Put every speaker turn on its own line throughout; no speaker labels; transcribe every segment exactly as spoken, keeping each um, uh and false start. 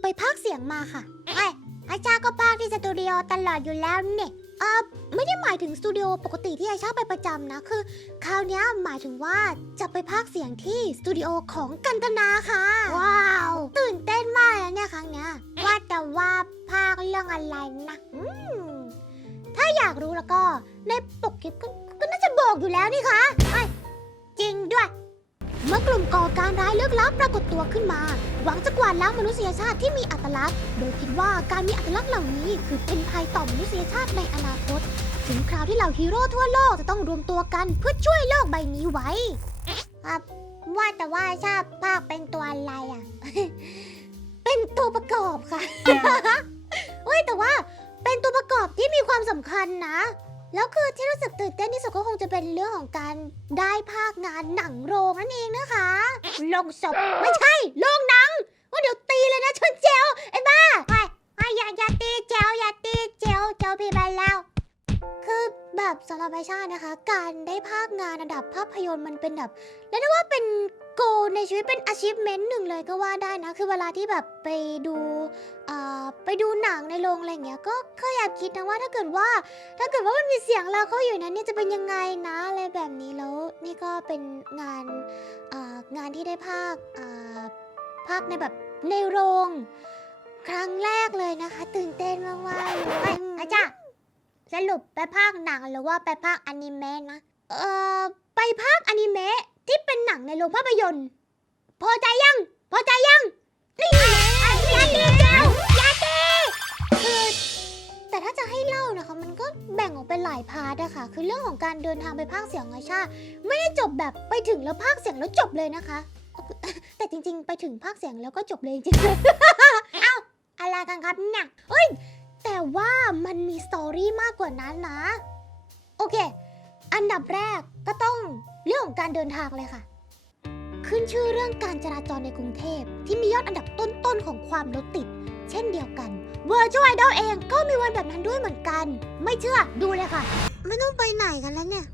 พากย์เสียงมาค่ะไอ้ไอชาก็พากย์ที่สตูดิโอตลอดอยู่แล้วเนี่ยเออไม่ได้หมายถึงสตูดิโอปกติที่ไอชาไปประจำนะคือคราวนี้หมายถึงว่าจะไปพากย์เสียงที่สตูดิโอของกันตนาค่ะว้าวตื่นเต้นมากแล้วเนี่ยครั้งเนี้ยว่าแต่ว่าพากย์เรื่องอะไรนะอืมถ้าอยากรู้แล้วก็ในปกคลิปก็ก็น่าจะบอกอยู่แล้วนี่คะไอ้จริงด้วยเมื่อกลุ่มก่อการร้ายลึกลับปรากฏตัวขึ้นมาหวังจะกวาดล้างมนุษยชาติที่มีอัตลักษณ์โดยคิดว่าการมีอัตลักษณ์เหล่านี้คือเป็นภัยต่อมนุษยชาติในอนาคตถึงคราวที่เหล่าฮีโร่ทั่วโลกจะต้องรวมตัวกันเพื่อช่วยโลกใบนี้ไว้ครับว่าแต่ว่าชาติภาคเป็นตัวอะไรอ่ะ เป็นตัวประกอบค่ะ เฮ้ยแต่ว่าเป็นตัวประกอบที่มีความสำคัญนะแล้วคือที่รู้สึกตื่นเต้นที่สุดก็คงจะเป็นเรื่องของการได้ภาคงานหนังโรงนั่นเองนะคะโรงศพไม่ใช่โรงหนังว่าเดี๋ยวตีเลยนะชนเจลไอ้บ้าไปไปอย่าอย่าตีเจลอย่าตีเจลเจลพี่ไปแล้วคือแบบสำหรับไอชานะคะการได้ภาคงานระดับภาพยนตร์มันเป็นแบบเรียกได้ว่าเป็นโกในชีวิตเป็น achievement หนึ่งเลยก็ว่าได้นะคือเวลาที่แบบไปดูอ่าไปดูหนังในโรงอะไรอย่างเงี้ยก็เคยอยากคิดนะว่าถ้าเกิดว่าถ้าเกิดว่ามันมีเสียงเราเข้าอยู่นั้นเนี่ยจะเป็นยังไงนะอะไรแบบนี้แล้วนี่ก็เป็นงานอ่างานที่ได้ภาคอ่าภาคในแบบในโรงครั้งแรกเลยนะคะตื่นเต้นมากๆเลยอาจารย์สรุปไปภาคหนังหรือว่าไปภาคอนิเมะนะเอ่อไปภาคอนิเมะที่เป็นหนังในโรงภาพยนตร์พอใจยังพอใจยังนี่ยาตีเจ้ายาตีคือแต่ถ้าจะให้เล่านะคะมันก็แบ่งออกเป็นหลายพาร์ทอะค่ะคือเรื่องของการเดินทางไปภาคเสียงไอชาไม่ได้จบแบบไปถึงแล้วภาคเสียงแล้วจบเลยนะคะแต่จริงๆไปถึงภาคเสียงแล้วก็จบเลยจริงๆเอ้าอะไรกันครับเนี่ยเอ้ยแต่ว่ามันมีสตอรี่มากกว่านั้นนะโอเคอันดับแรกก็ต้องเรื่องของการเดินทางเลยค่ะขึ้นชื่อเรื่องการจราจรในกรุงเทพที่มียอดอันดับต้นๆของความรถติดเช่นเดียวกัน Virtual Idol เองก็มีวันแบบนั้นด้วยเหมือนกันไม่เชื่อดูเลยค่ะไม่ต้องไปไหนกันแล้วเนี่ย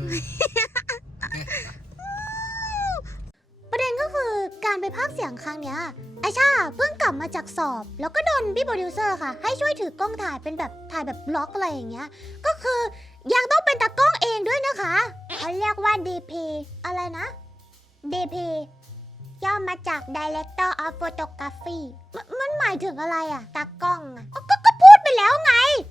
ประเด็นก็คือการไปพากย์เสียงครั้งเนี้ยไอชาเพิ่งกลับมาจากสอบแล้วก็โดนพี่โปรดิวเซอร์ค่ะให้ช่วยถือกล้องถ่ายเป็นแบบถ่ายแบบบล็อกอะไรอย่างเงี้ยก็คือยังต้องเป็นตากล้องเองด้วยนะคะเขาเรียกว่า ดี พี อะไรนะ ดี พี ย่อมาจาก Director of Photography มมันหมายถึงอะไรอะตากล้องอะก็ก็พูดไปแล้วไง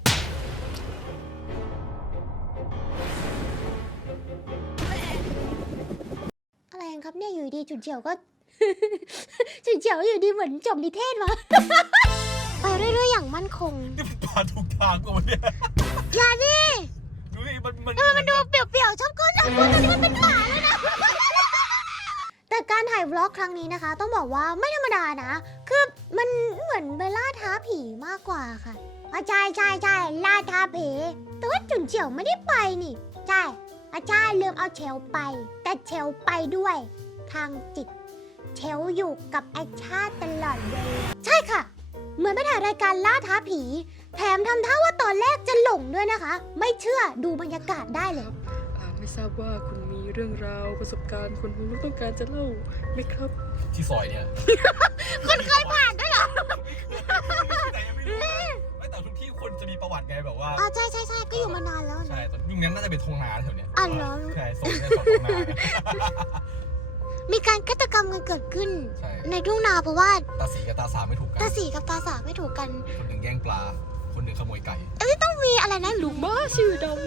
อะไรครับเนี่ยอยู่ดีจุดเฉียวก็ จุดเฉียวอยู่ดีเหมือนจบนิเทศมา ไปเรื่อยๆอย่างมั่นคง
นี่มันป่าถูกทางกูเนี่ย
อย่าดิ
ดูดิมันมัน
มันดูเปรี้ยวๆชอบก้นชอบก้นตอนนี้มันเป็นป่าเลยนะ แต่การถ่ายบล็อกครั้งนี้นะคะต้องบอกว่าไม่ธรรมดานะคือมันเหมือนไปล่าท้าผีมากกว่าค่ะใช่ใช่ใช่ล่าท้าผีแต่ว่าจุนเฉียวไม่ได้ไปนี่ใช่อาจารย์ลืมเอาเชลไปแต่เชลไปด้วยทางจิตเชลอยู่กับไอชาตลอดเลยใช่ค่ะเหมือนไปถ่ายรายการล่าท้าผีแถมทำท่าว่าตอนแรกจะหลงด้วยนะคะไม่เชื่อดูบรรยากาศได้เลย
ไม่ทราบว่าคุณมีเรื่องราวประสบการณ์คนหูลูกต้องการจะเล่าไหมครับ
ที่ซอยเนี่ย
คนเคยผ่านด้วยเหรอ
แต่ยังไม่รู้ไม่แต่ทุกที่คนจะมีประวัติไงแบบว่า
อ๋อใช่ใช่ใช่ก็อยู่มานานแล้ว
ใช่แต่ยุคนั้นน่าจะเป็นทงนาแถวเนี้ย
อ๋อเหรอ
ใช่ซอยเนี่ยสองทงนา
มีการฆาตกรรมกันเกิดขึ้นในทุ่งนาเพราะว่า
ตาสีกับตาสามไม่ถูกกัน
ตาสีกับตาสามไม่ถูกกัน
คนหนึ่งแย่งปลาคนหนึ่งขโมยไก่
เอ้ยต้องมีอะไรนะ
ลูกม้าชื่อดำ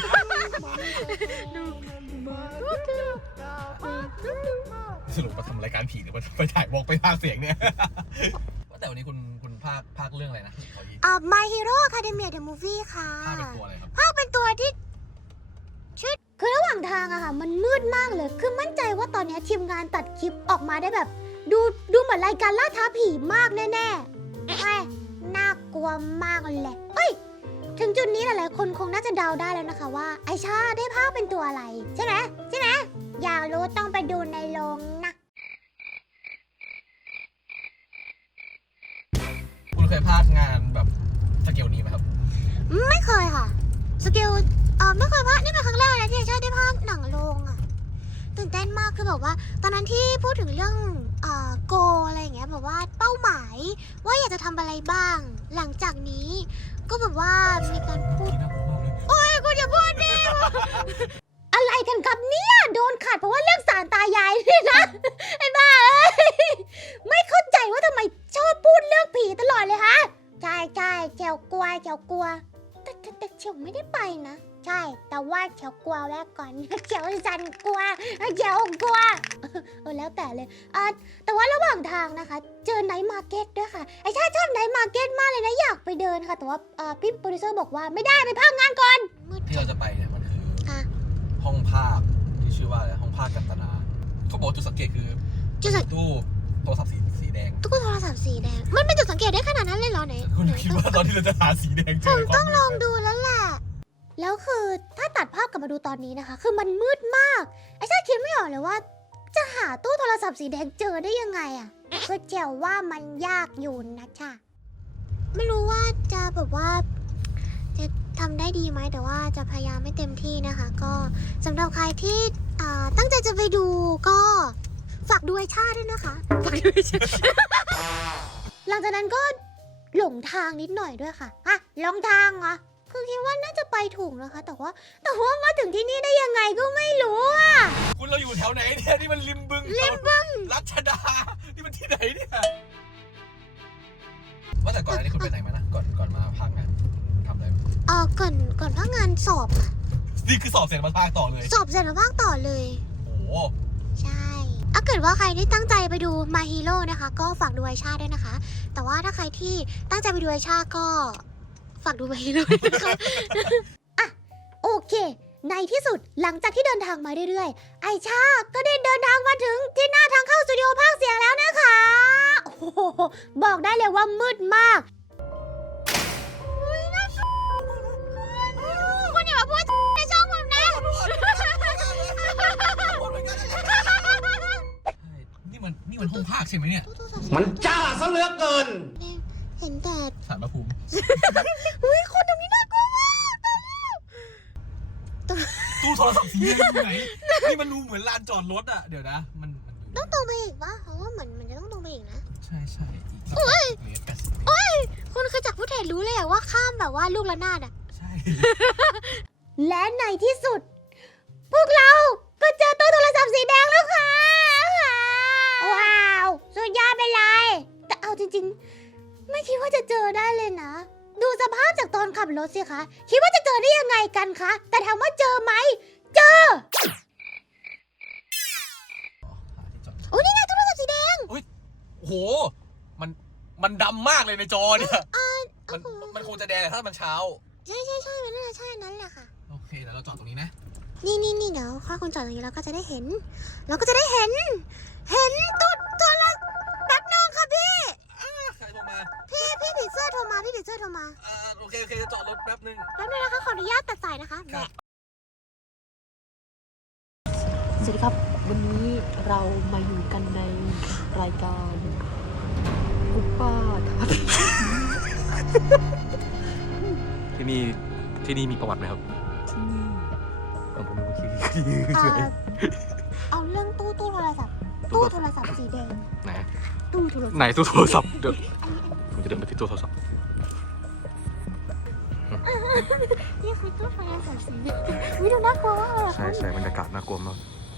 สรุปมาทำรายการผีหรือมาไปถ่ายบอกไปพากย์เสียงเนี่ยว่าแต่วันนี้คุณคุณพากพากเรื่องอะไรนะ
อ่า My Hero Academia The Movie ค่ะ
พากเป็นตัวอะไรครับ
พากเป็นตัวที่ชื่อคือระหว่างทางอะค่ะมันมืดมากเลยคือมั่นใจว่าตอนนี้ทีมงานตัดคลิปออกมาได้แบบดูดูเหมือนรายการล่าท้าผีมากแน่ๆไอ้น่ากลัวมากเลยเอ้ยถึงจุดนี้หลายๆคนคงน่าจะเดาได้แล้วนะคะว่าไอชาได้ภาคเป็นตัวอะไรใช่ไหมใช่ไหมอยากรู้ต้องไปดูในโรงนะ
คุณเคยพากงานแบบสเกลนี้ไหมครับ
ไม่เคยค่ะสเกลเออไม่เคยพากนี่เป็นครั้งแรกนะที่ไอชาได้พากหนังโรงอะตื่นเต้นมากคือแบบว่าตอนนั้นที่พูดถึงเรื่องเอ่อโกอะไรอย่างเงี้ยแบบว่าเป้าหมายว่าอยากจะทำอะไรบ้าง หลังจากนี้ก็แบบว่ามีการพูด
ที่น่ากลัวมากเลย
โอ้ยคุณอย่าพูดดิอะไรกันครับเนี่ยโดนขัดเพราะว่าเรื่องสารตายายนี่นะไอ้บ้าเอ้ยไม่เข้าใจว่าทำไมชอบพูดเรื่องผีตลอดเลยฮะใช่ใช่เจียวกลัวเจียวกลัวแต่แต่แต่เจียวไม่ได้ไปนะใช่แต่ว่าเจียวกลัวแวกก่อนเจียวสันกลัวเจียวกลัวเออแล้วแต่เลยอ่ะแต่ว่าระหว่างทางนะคะ เจอไนท์มาร์เก็ตด้วยค่ะไอ้ชาชอบไนท์มาร์เก็ตมากเลยนะอยากไปเดินค่ะแต่ว่าเอ่อพี่โปรดิวเซอร์บอกว่าไม่ได้ไปพักงานก่อนมืด
ที่เราจะไปเนี่ยมันคือ
ค่ะ
ห้องภาคที่ชื่อว่าอะไรห้องภาคกัตนาเขาบอกจุดสังเกตคือ
จุดสัง
ตู้โทรศัพท์สีสีแดง
ตุ๊กตาโทรศัพท์สีแดงมันเป็นจุดสังเกตได้ขนาดนั้นเลยเหรอไหน
คุณ
ไหน
คิดว่าตอนที่เราจะหาสีแดงเจ
ผ
อ
ม
ในควา
ต้อ
ม
งลองดูแล้วแหละแล้วคือถ้าตัดภาพกลับมาดูตอนนี้นะคะ คือมันมืดมากไอ้ชาคิดไม่ออกเลยว่า จะหาตู้โทรศัพท์สีแดงเจอได้ยังไงอะคือเจ๋วว่ามันยากอยู่นะชาไม่รู้ว่าจะแบบว่า จะทำได้ดีไหมแต่ว่าจะพยายามไม่เต็มที่นะคะ ก็สำหรับใครที่อ่าตั้งใจจะไปดูก็ฝากดูไอชาด้วยนะคะ
ฝากด้วยใช่
หลังจากนั้นก็หลงทางนิดหน่อยด้วยค่ะอะหลงทางเหรอคือคิดว่าน่าจะไปถูกนะคะ แต่ว่าแต่ว่ามาถึงที่นี่ได้ยังไงก็ไม่รู้อะ
คุณเราอยู่แถวไหนเนี่ยนี่มันริมบึงริมบึงรัชดานี่มันที่ไหนเนี่ยว่าแต่ก่อนอันนี้คุณไปไหนมานะก่อนก่อนมาพักงานทำอะไร
เออก่อนก่อนพักงานสอบค่ะ
นี่คือสอบเสร็จมาภาคต่อเลย
สอบเสร็จแล้วภาคต่อเลย
โอ้โห
ใช่ ถ้าเกิดว่าใครที่ตั้งใจไปดู My Hero นะคะ ก็ฝากดูไอชาด้วยนะคะ แต่ว่าถ้าใครที่ตั้งใจไปดูไอชาก็ฝากดู My Hero ด้วยนะคะ อ่ะโอเค ในที่สุดหลังจากที่เดินทางมาเรื่อยๆ ไอชาก็ได้เดินทางมาถึงที่หน้าทางเข้าสตูดิโอภาคเสียงแล้วนะคะ โอ้โหบอกได้เลยว่ามืดมากคุณอย่ามาพูดในช่องผมนะ
นี่มันนี่มันห้องภาคใช่ไหมเนี่ย
มันจ้าซะเหลือเกิน
เห็นแต่
สารพระภูมิ
อุ้ยคนตรงนี้น่ากลัวมาก
ตู้โทรศัพท์สีแดงอยู่ไหนนี่มันดูเหมือนลานจอดรถอ่ะเดี๋ยวนะมันมัน
ต้องตรงไปอีกปะเพราะว่าเหมือนมันจะต้องตรงไปอีกนะ
ใช่ใช่อีกสักเมตรแปดสิบ
โอ้ยคุณคือจากผู้เทศรู้เลยอะว่าข้ามแบบว่าลูกระนาดอะ
ใช่
และในที่สุด พวกเราก็เจอตู้โทรศัพท์สีแดงแล้วค่ะ ว้าวสุดยอดไปเลยแต่เอาจริงๆ ไม่คิดว่าจะเจอได้เลยนะ ดูสภาพจากตอนขับรถสิคะ คิดว่าจะเจอได้ยังไงกันคะ แต่ถามว่าเจอไหม เจอ โอ้ยนี่ไงตู้โทรศัพท์สีแดง
โอ้โหมันมันดำมากเลยในจอเนี่ยมันมันคงจะแดงแต่ถ้ามันเช้า
ใช่ใช่ใช่มันน่าจะใช่นั้นแหละค่ะ
โอเคเดี๋ยวเราจอดตรงนี้นะ
นี่นี่นี่เดี๋ยวถ้าคุณจอดตรงนี้เราก็จะได้เห็น เราก็จะได้เห็น เห็นตุ๊ดตัวละแป๊บนึงค่ะพี่
ใครโทรมา
พี่พี่ผีเสื้อโทรมาพี่ผีเสื้อโทรมา
อ่าโอเคโอเคจะจอดรถแป๊บนึง
แป๊บนึงนะคะขออนุญาตตัดสายนะคะแบะ
สวัสดีครับ วันนี้เรามาอยู่กันในรายการกุปป้าทัศน์
ที่นี่ที่นี่มีประวัติไหมครับ
ที่นี่
ผมผมไม่คิด
เอ่อเอาเรื่องตู้ตู้โทรศัพท์ ตู้โทรศัพท์สีแดง
ไหน
ตู้โทรศัพท์
ไหนตู้โทรศัพท์เดี๋ยวผมจะเดินไปที่ตู้โทรศัพท์
นี่คือตู้โทรศัพท์สีแดงวิดูน่ากลัวมากเลยอะ
ใช่ใช่บรรยากาศน่ากลัวมาก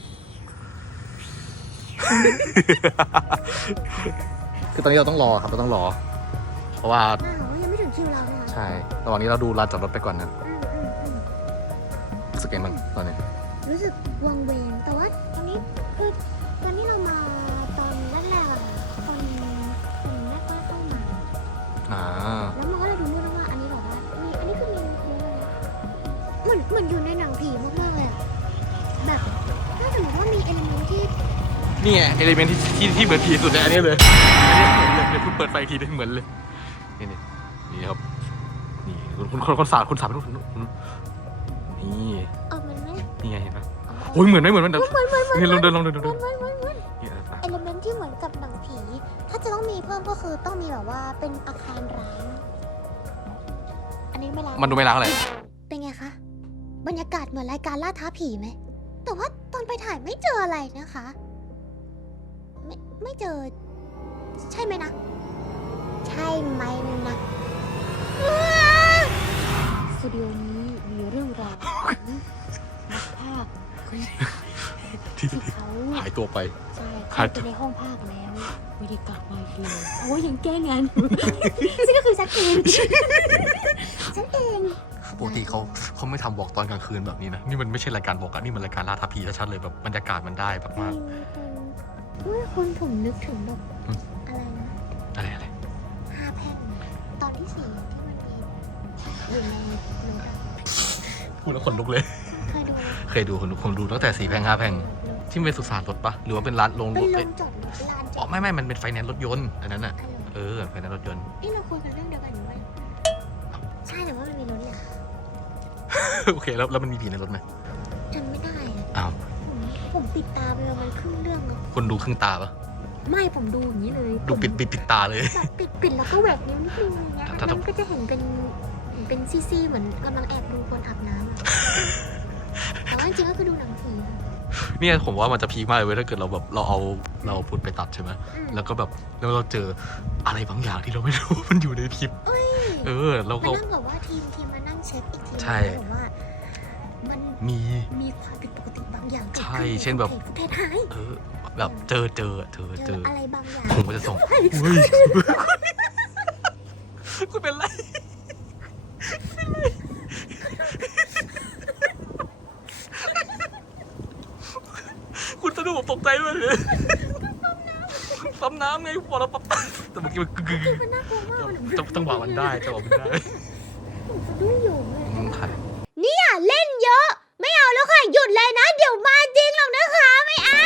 คือตอนนี้เราต้องรอครับเราต้องรอ เพราะว่า
อ้าวยังไม่ถึงคิวเรานะคะ
ใช่ระหว่างนี้เราดูลานจอดรถไปก่อนนะ
อืมอืมอืม
รู้สึกไงบ้างตอนนี้
รู้สึกวังเวงแต่ว่าตอนนี้คือตอนที่เรามาตอนแรกๆอะคนคนแรกๆเข้ามา
อ่า
แล้วมันก็เลยดูมืดมากๆอันนี้แบบว่ามีอันนี้คือมีมีอะไรนะเหมือนเหมือนอยู่ในหนังผีมากๆเลยอะแบบถ้าสมมติว่ามีเอลิเมนต์ที่
นี่ไงเอลิเมนต์ที่ที่ที่เหมือนผีสุดเลยอันนี้เลยอันนี้เหมือนเลยเดี๋ยวคุณเปิดไฟอีกทีได้เหมือนเลยนี่นี่นี่ครับนี่คุณคนคนสาดคุณสาดไปนู่นนู่นนู่นนี่
เออมันไม่
นี่ไงเห็นไหม
อ๋อ
โอ้ยเหมือนไหมเหมือนมัน
เหมือนเหมือนเหมือนเหมือน
นี่ลองเดินลองเดินลอง
เหมื
เดิ
อน
น
เหมือนเหมือนเหมือน
นี่อะไร
เอลิเมนต์ที่เหมือนกับหนังผี ถ้าจะต้องมีเพิ่มก็คือต้องมีแบบว่าเป็นอาคารร้างอันนี้ไม่ร้าง
มันดูไม่ล้างอะไร
เป็นไงคะ บรรยากาศเหมือนรายการล่าท้าผีไหม แต่ว่าตอนไปถ่ายไม่เจออะไรนะคะไม่ไม่เจอ ใช่ไหมนะ ใช่ไหมนะ
สตูดิโอนี้มีเรื่องราวของนักพากย์ที่เขา
หายตัวไป
ใช่
หา
เข้าย ไปในห้องพากย์แล้วไม่ได้กลับมาอีกเลยเพราะว่ายังแก้งานอยู่ ซึ่งก็คือฉันเอง ฉันเอง
ปกติเขาเขาไม่ทำบอกตอนกลางคืนแบบนี้นะ นี่มันไม่ใช่รายการบอกอะนี่มันรายการล่าท้าผีชัดๆเลยแบบบรรยากาศมันได้แบบมาก
อุ้ยคุณผมนึกถึงแบบ
อืม
อะไรนะ
อะไรอะไร
ห้าแพร่งตอนที่สี่ที่มันมีอยู่ในรถอะ
พูดแล้วขนลุกเลย
เคยดู
เคยดูคนผมดูตั้งแต่สี่แพร่งห้าแพร่งที่มันเป็นสุสานรถปะหรือว่าเป็นร้านโรง
เป็
ร
น
ถ
โร
เอ้ย
งจอดรถลานจ
อ๋
อ
อ
ด
ไม่ไม่มันเป็นไฟแนนซ์รถยนต์อันนั้นอะ
อะไร
เออไฟแนนซ์รถยนต์
นี่เราคุยกันเรื่องเดียวกันอยู่ไหมใช่แต่ว่ามันมีรถเลยค่ะ
โอเคแล้วแล้วมันมีผีในรถไหม
จำไม่ได้อะ
อ้าว
ผมผมปิดตาไปประมาณครึ่งเรื่องอะ
คนดูครึ่งตาปะ
ไม่ผมดูอย่างนี้เลย
ดูปิดปิดปิดตาเลย
แบบปิดปิดแล้วก็แหวกนิ้วนิดนึงอย่างเงี้ย
ถ้า
แล้วมันก็จะเห็นเป็นเห็นเป็นซี่ๆเหมือนกำลังแอบดูคนอาบน้ำอะแต่ว่าจริงๆก็คือดูหนังผีค่ะ
เนี่ยผมว่ามันจะพีคมากเลยเว้ยถ้าเกิดเราแบบเราเอาเราพุทไปตัดใช่ไหม
อืม
แล้วก็แบบแล้วเราเจออะไรบางอย่างที่เราไม่รู้ มันอยู่ในคลิป
เอ้ย
เออแล้ว
มา
ก็
นั่งแบบว่าทีมทีมมานั่งเช็คอีกที
ใช่
แล้วบอกว่า มัน
มี
มีความผิดปกติบางอย่างเกิด
ใช่
ขึ้น
เช่นแบบ
ฟุตเทจหาย
เออแบบเจอเจอเจอ
เจ
เจ
อ
อ
อะไรบางอย่าง
ผมก็จะส่งอุ้ยคุณเป็นไรคุณสะดุ้งผมตกใจด้วยเลยปั๊มน้ำไงพอเราปั๊มแต่เมื่อกี้มันกึกกึก
คือมันน่ากลัวมากมัน
ต้องต้องบอกมันได้จะบอกมันได้
ผมสะดุ้งอยู่เลย
อืมค่ะ
เนี่ยเล่นเยอะ ไม่เอาแล้วค่ะหยุดเลยนะ เดี๋ยวมาจริงหรอกนะคะ ไม่เอา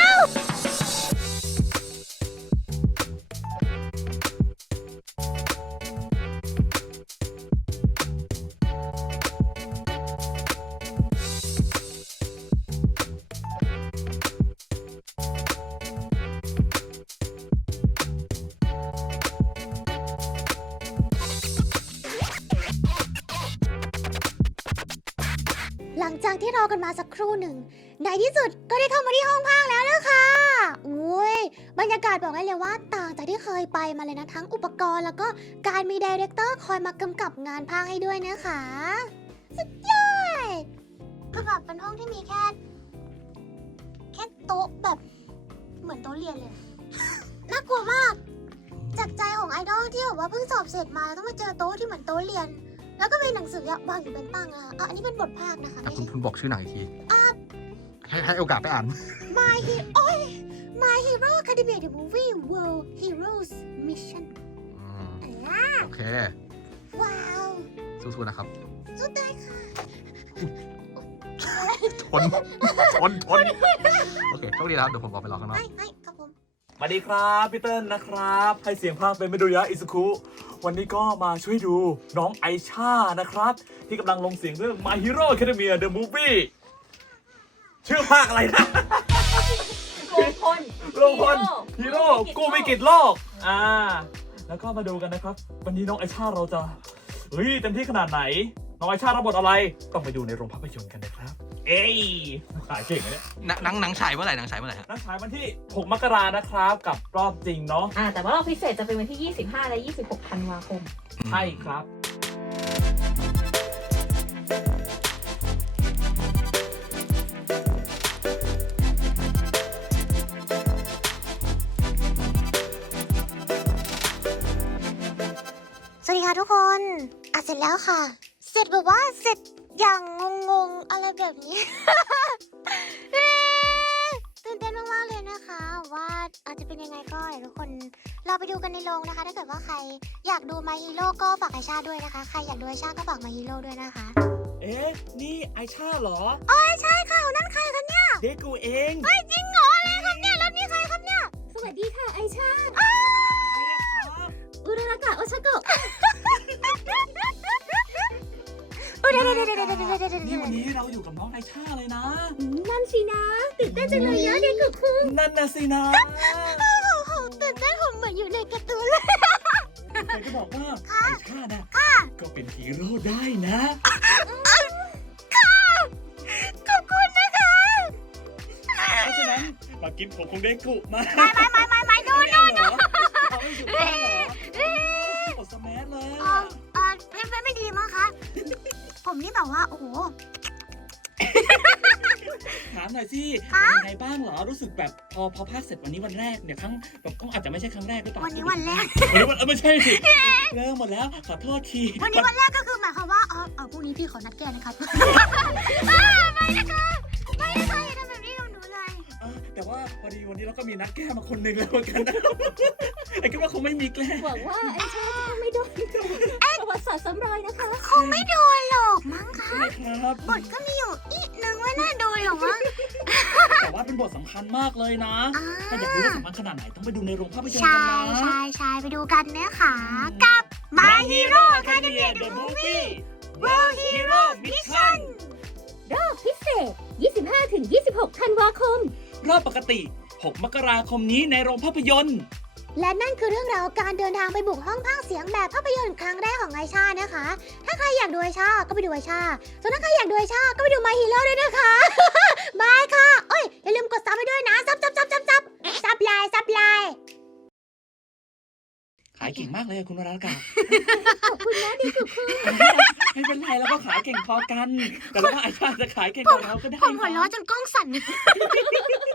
หลังจากที่รอกันมาสักครู่หนึ่งในที่สุดก็ได้เข้ามาที่ห้องพักแล้วนะคะอุ้ยบรรยากาศบอกได้เลยว่าต่างจากที่เคยไปมาเลยนะทั้งอุปกรณ์แล้วก็การมีไดเรคเตอร์คอยมากำกับงานพักให้ด้วยนะคะสุดยอดคือแบบเป็นห้องที่มีแค่แค่โต๊ะแบบเหมือนโต๊ะเรียนเลย น่ากลัวมากจากใจของไอดอลที่แบบว่าเพิ่งสอบเสร็จมาแล้วต้องมาเจอโต๊ะที่เหมือนโต๊ะเรียน แล้วก็มีหนังสือวางอยู่เป็นตั้งนะคะอ่ะอันนี้เป็นบทภาคนะคะ
อ่ะ
ไม่
คุณ
ใช่
คุณบอกชื่อหนังอีกทีให้ให้โอกาสไปอ่าน
My Hero โอ้ย My Hero Academia The Movie World Heroes Mission
อืม
อ่า
โอเค
ว้าว
สู้ๆนะครับ
สุดได้ค่ะ
ทนทนทนโอเคโชคดีนะครับเดี๋ยวผมออกไปรอข้างนอก
ไอ้ไอ้ครับผม
สวัสดีครับพี่เติ้ลนะครับ ให้เสียงภาคเป็นเมดุยะอิซุคุวันนี้ก็มาช่วยดูน้องไอชานะครับ ที่กำลังลงเสียงเรื่อง My Hero Academia The Movie ชื่อภาคอะไรนะ
โลพล
โลพลฮีโร่กู้วิกฤตโลกอ่าแล้วก็มาดูกันนะครับ วันนี้น้องไอชาเราจะเฮ้ยเต็มที่ขนาดไหน น้องไอชารับบทอะไร ต้องไปดูในโรงภาพยนตร์กันนะครับ เอ้ยขายเก่งนะเนี่ย
หนังหนังหนังฉายเมื่อไหร่หนังฉายเมื่อไหร่ฮะ
นักฉายวันที่หกมกรานะครับกับรอบจริงเนาะ
อ่าแต่ว่ารอบพิเศษจะเป็นวันที่ยี่สิบห้าและยี่สิบหกธันวาคม
ใช่ครับ
สวัสดีค่ะทุกคนอ่ะเสร็จแล้วค่ะ เสร็จแบบว่าเสร็จอย่างงงๆอะไรแบบนี้ เอ๊ะตื่นเต้นมากๆเลยนะคะ ว่าอาจจะเป็นยังไงก็เดี๋ยวทุกคนเราไปดูกันในโรงนะคะ ถ้าเกิดว่าใครอยากดู My Hero ก็ฝากไอชาด้วยนะคะ ใครอยากดูไอชาก็ฝาก My Hero ด้วยนะคะ
เอ๊ะ นี่ไอชาเหรอ
อ๋อใช่ค่ะนั่นใครคะเนี่ย
เด็กกูเอง
เฮ้ยจริงเหรออะไรครับเนี่ยแล้วนี่ใครครับเนี่ย
สวัสดีค่ะไอชา
อ้าว
อุรากะโอชาโกะ
เดี๋ยวเดี๋ยวเดี๋ยวเดี๋ยวเดี๋ยวเดี๋ยวเดี๋ยว
นี่วันนี้เราอยู่กับน้องไอชาเลยนะ
นั่นสินะตื่นเต้นจังเลยเยอะเด็กคือ
นั่นน่ะสินะ
โอ้โหตื่นเต้นผมเหมือนอยู่ในการ์ตูนเลย
ใครก็บอกว่าไอชาน่ะก็เป็นฮีโร่ได้นะ
ขอบคุณนะคะ
เพราะฉะนั้นมากินผมคงได้กุมา
ไม่ไม่ไม่ไม่ไม่ดูดู
เหรอเขาไม่ถูกต้องเหรอกดสแมัเลย
เออเออไม่ไม่ไม่ดีมั้งคะ ผมนี่แบบว่าโอ้โห
ถามหน่อยสิ
คะ
เป็นยังไงบ้างเหรอรู้สึกแบบพอพอภาคเสร็จวันนี้วันแรกเนี่ยครั้งแบบก็อาจจะไม่ใช่ครั้งแรกหรือเปล่า
วันนี้วันแรก
วันนี้วันเออไม่ใช่สิเริ่มหมดแล้วขอโทษที
วันนี้วันแรกก็คือหมายความว่าอ๋อเออพรุ่งนี้พี่ขอนัดแกนะครับ อ่าไม่นะคะไม่นะคะอย่าทำแบบนี้กับหนูเลย
เออแต่ว่าพอดีวันนี้เราก็มีนัดแก้มาคนหนึ่งแล้วเหมือนกันนะไอ้คิดว่าคงไม่มีแกล้ง
หวังว่าไอ้ชาจะไม่โดนประวัติศาสตร์ซ้ำรอยนะคะ
คงไม่โดนหรอกมั้งคะ
ครับ
บทก็มีอยู่อีกนึงว่าน่าโดนหรอกมั้ง
แต่ว่าเป็นบทสำคัญมากเลยนะ
อ่า
ถ้าอยากรู้ว่าสำคัญขนาดไหนต้องไปดูในโรงภาพยนตร์
ใช่
กันนะ
ใช่ใช่ไปดูกันนะคะกับ My Hero Academia The Movie World Hero Mission
รอบพิเศษ ยี่สิบห้าถึงยี่สิบหก ธันวาคม
รอบปกติ หก มกราคมนี้ในโรงภาพยนตร์
และนั่นคือเรื่องราวการเดินทางไปบุกห้องพากย์เสียงแบบภาพยนตร์ครั้งแรกของไอชานะคะ ถ้าใครอยากดูไอชาก็ไปดูไอชา ส่วนถ้าใครอยากดูไอชาก็ไปดู My Hero ด้วยนะคะ บายค่ะเอ้ยอย่าลืมกดซับไปด้วยนะซับซับซับซับซับซับไลน์ซับไลน์
ขายเก่งมากเลยอะคุณวรากาศ
ขอบคุณนะที่สุดคือ
ไม่เป็นไรแล้วก็ขายเก่งพอกัน แต่ว่าไอ้ชาจะขายเก่งกว่าเราก็ได้
ผมหัวเราะจนกล้องสั่น